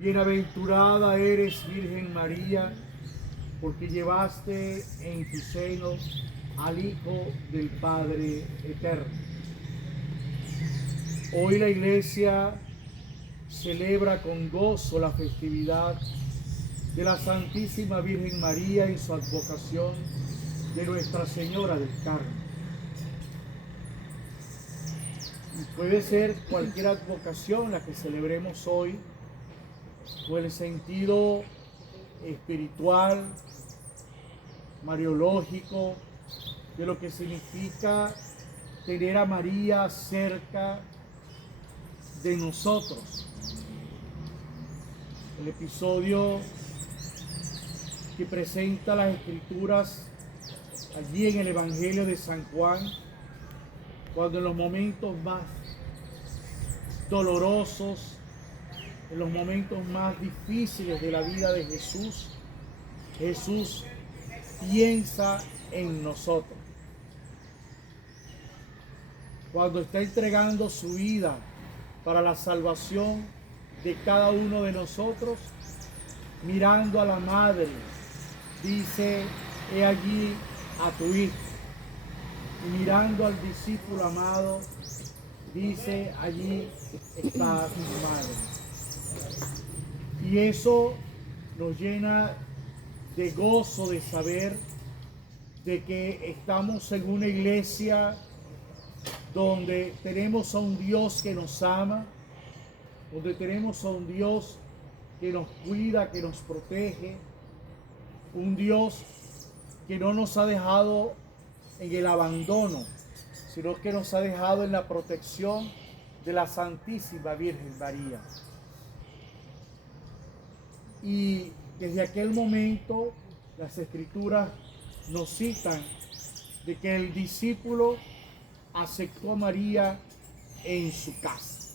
Bienaventurada eres, Virgen María, porque llevaste en tu seno al Hijo del Padre Eterno. Hoy la Iglesia celebra con gozo la festividad de la Santísima Virgen María en su advocación de Nuestra Señora del Carmen. Y puede ser cualquier advocación la que celebremos hoy, o el sentido espiritual, mariológico, de lo que significa tener a María cerca de nosotros. El episodio que presenta las Escrituras allí en el Evangelio de San Juan, cuando en los momentos más dolorosos, en los momentos más difíciles de la vida de Jesús, Jesús piensa en nosotros. Cuando está entregando su vida para la salvación de cada uno de nosotros, mirando a la Madre, dice: he allí a tu Hijo. Y mirando al discípulo amado, dice: allí está tu Madre. Y eso nos llena de gozo de saber de que estamos en una iglesia donde tenemos a un Dios que nos ama, donde tenemos a un Dios que nos cuida, que nos protege, un Dios que no nos ha dejado en el abandono, sino que nos ha dejado en la protección de la Santísima Virgen María. Y desde aquel momento las Escrituras nos citan de que el discípulo aceptó a María en su casa.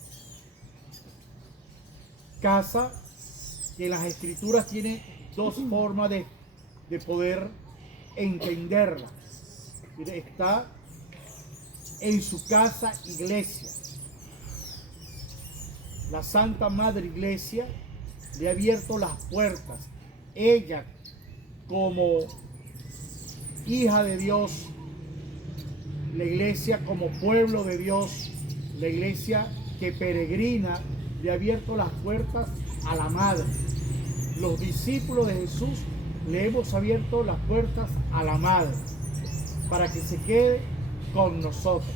Casa que las Escrituras tienen dos formas de poder entenderla. Está en su casa iglesia. La Santa Madre Iglesia le ha abierto las puertas. Ella, como hija de Dios, la iglesia como pueblo de Dios, la iglesia que peregrina, le ha abierto las puertas a la Madre. Los discípulos de Jesús le hemos abierto las puertas a la Madre para que se quede con nosotros.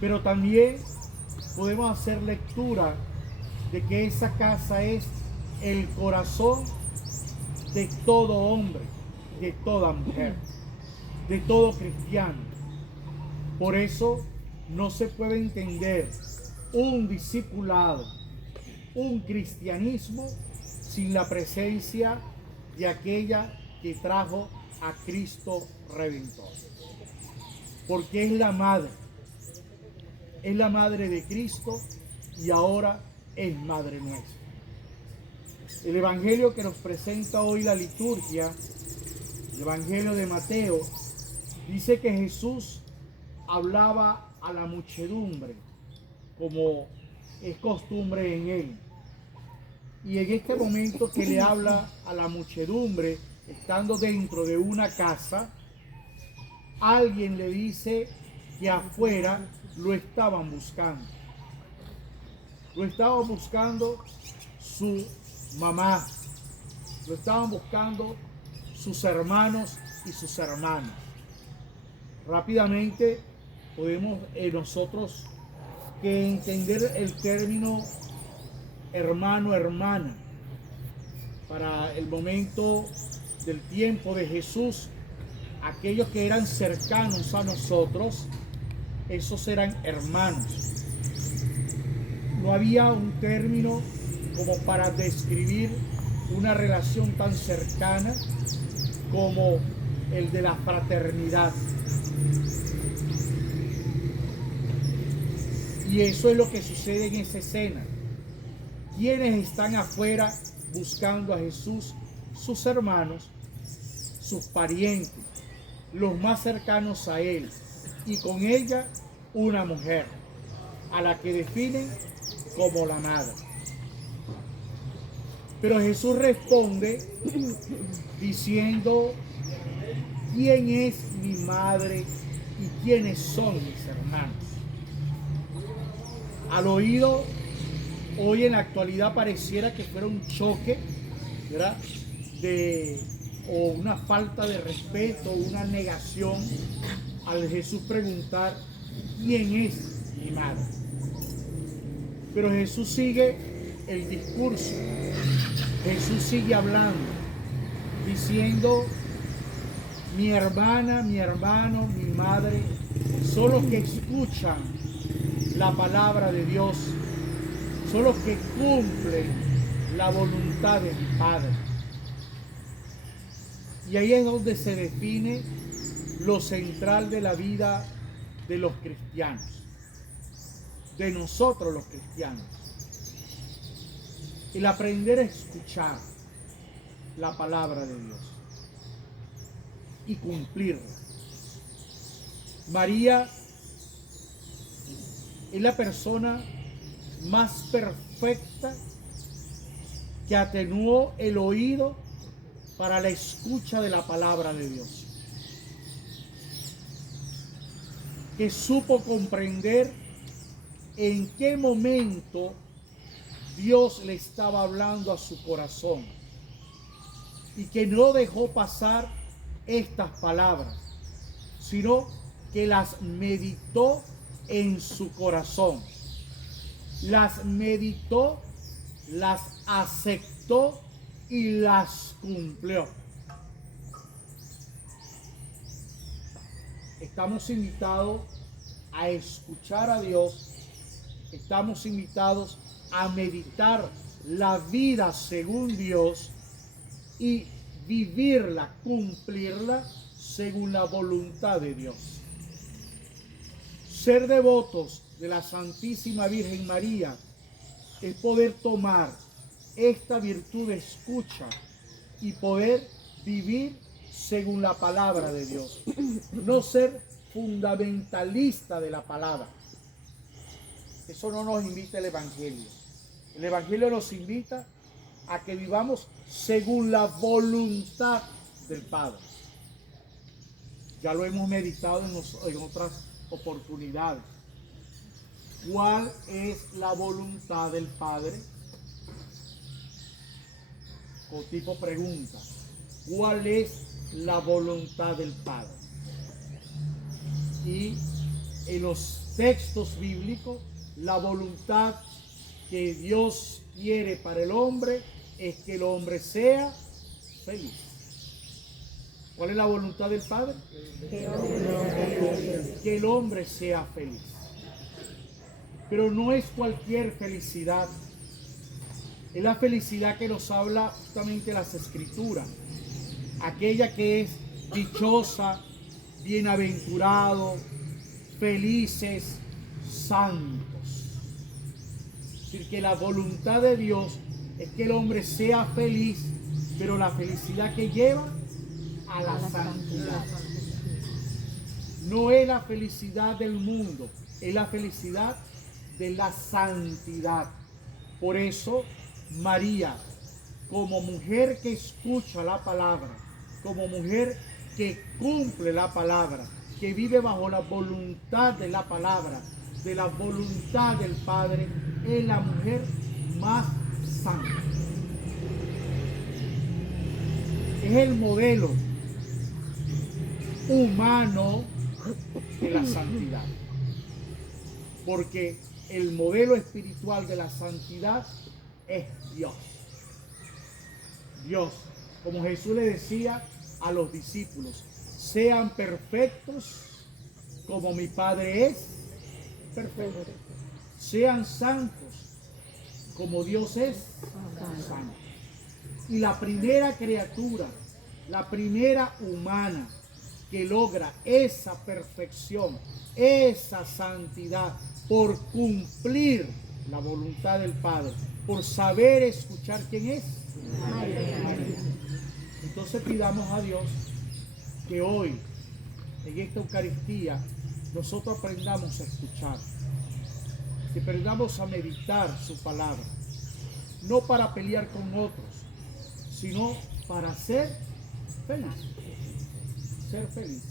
Pero también podemos hacer lectura de que esa casa es el corazón de todo hombre, de toda mujer, de todo cristiano. Por eso no se puede entender un discipulado, un cristianismo sin la presencia de aquella que trajo a Cristo Redentor. Porque es la madre de Cristo y ahora es madre nuestra. El evangelio que nos presenta hoy la liturgia, el evangelio de Mateo, dice que Jesús hablaba a la muchedumbre, como es costumbre en él. Y en este momento que le habla a la muchedumbre, estando dentro de una casa, alguien le dice que afuera lo estaban buscando. Lo estaban buscando su mamá, lo estaban buscando sus hermanos y sus hermanas. Rápidamente podemos nosotros que entender el término hermano, hermana. Para el momento del tiempo de Jesús, aquellos que eran cercanos a nosotros, esos eran hermanos. No había un término como para describir una relación tan cercana como el de la fraternidad. Y eso es lo que sucede en esa escena. ¿Quiénes están afuera buscando a Jesús? Sus hermanos, sus parientes, los más cercanos a él, y con ella una mujer, a la que definen como la madre. Pero Jesús responde diciendo: ¿quién es mi madre y quiénes son mis hermanos? Al oído, hoy en la actualidad pareciera que fuera un choque, ¿verdad? O una falta de respeto, una negación al Jesús preguntar: ¿quién es mi madre? Pero Jesús sigue el discurso. Jesús sigue hablando, diciendo: mi hermana, mi hermano, mi madre son los que escuchan la palabra de Dios, son los que cumplen la voluntad de mi Padre. Y ahí es donde se define lo central de la vida de los cristianos, de nosotros los cristianos. El aprender a escuchar la palabra de Dios y cumplirla. María es la persona más perfecta que atenuó el oído para la escucha de la palabra de Dios, que supo comprender en qué momento Dios le estaba hablando a su corazón y que no dejó pasar estas palabras, sino que las meditó en su corazón, las meditó, las aceptó y las cumplió. Estamos invitados a escuchar a Dios, estamos invitados a meditar la vida según Dios y vivirla, cumplirla según la voluntad de Dios. Ser devotos de la Santísima Virgen María es poder tomar esta virtud de escucha y poder vivir según la palabra de Dios. No ser fundamentalista de la palabra. Eso no nos invita el Evangelio. El Evangelio nos invita a que vivamos según la voluntad del Padre. Ya lo hemos meditado en otras oportunidades. ¿Cuál es la voluntad del Padre? O tipo pregunta: ¿cuál es la voluntad del Padre? Y en los textos bíblicos, la voluntad que Dios quiere para el hombre es que el hombre sea feliz. ¿Cuál es la voluntad del Padre? Que el hombre sea feliz. Pero no es cualquier felicidad. Es la felicidad que nos habla justamente las Escrituras. Aquella que es dichosa, bienaventurado, felices, santos. Es decir, que la voluntad de Dios es que el hombre sea feliz, pero la felicidad que lleva a la santidad. No es la felicidad del mundo, es la felicidad de la santidad. Por eso María, como mujer que escucha la palabra, como mujer que cumple la palabra, que vive bajo la voluntad de la palabra, de la voluntad del Padre, es la mujer más santa. Es el modelo humano de la santidad. Porque el modelo espiritual de la santidad es Dios. Dios, como Jesús le decía a los discípulos: sean perfectos como mi Padre es perfecto. Sean santos como Dios es santo. Y la primera criatura, la primera humana que logra esa perfección, esa santidad, por cumplir la voluntad del Padre, por saber escuchar quién es María. Entonces pidamos a Dios que hoy, en esta Eucaristía, nosotros aprendamos a escuchar, que aprendamos a meditar su palabra, no para pelear con otros, sino para ser feliz. Ser feliz.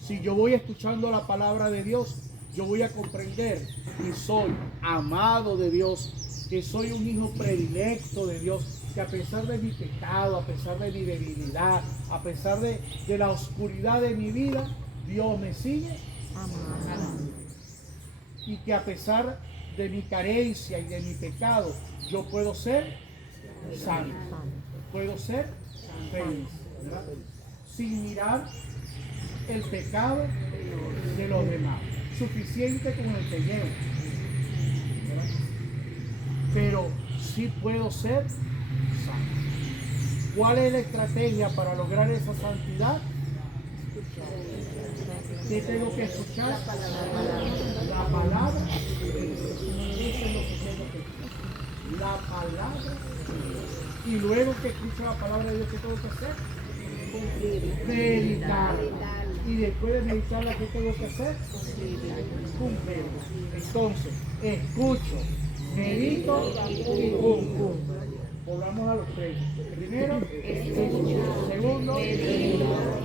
Si yo voy escuchando la palabra de Dios, yo voy a comprender que soy amado de Dios, que soy un hijo predilecto de Dios, que a pesar de mi pecado, a pesar de mi debilidad, a pesar de la oscuridad de mi vida, Dios me sigue amando. Y que a pesar de mi carencia y de mi pecado, yo puedo ser sano, puedo ser feliz, ¿verdad? Sin mirar el pecado de los demás. Suficiente con el que llevo, ¿verdad? Pero sí puedo ser sano. ¿Cuál es la estrategia para lograr esa santidad? ¿Qué tengo que escuchar? La palabra. Eso es lo que tengo que escuchar. La palabra. Y luego que escucho la palabra de Dios, ¿qué tengo que hacer? Meditar. Y después de meditarla, ¿qué tengo que hacer? Cumplirla. Entonces, escucho, medito y cumplo. Volvamos a los tres. Primero, escucho. Segundo,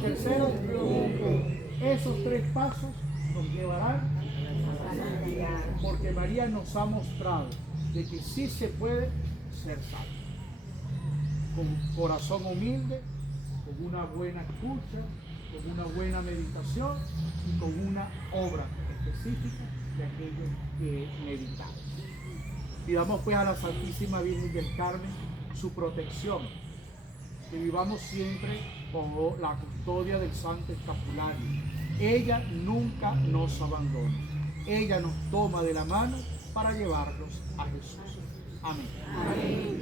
tercero, cumplo. Esos tres pasos nos llevarán a la santidad, porque María nos ha mostrado de que sí se puede ser salvo. Con corazón humilde, con una buena escucha, con una buena meditación y con una obra específica de aquello que meditamos. Pidamos pues a la Santísima Virgen del Carmen su protección, que vivamos siempre con la custodia del Santo Escapulario. Ella nunca nos abandona. Ella nos toma de la mano para llevarnos a Jesús. Amén. Amén.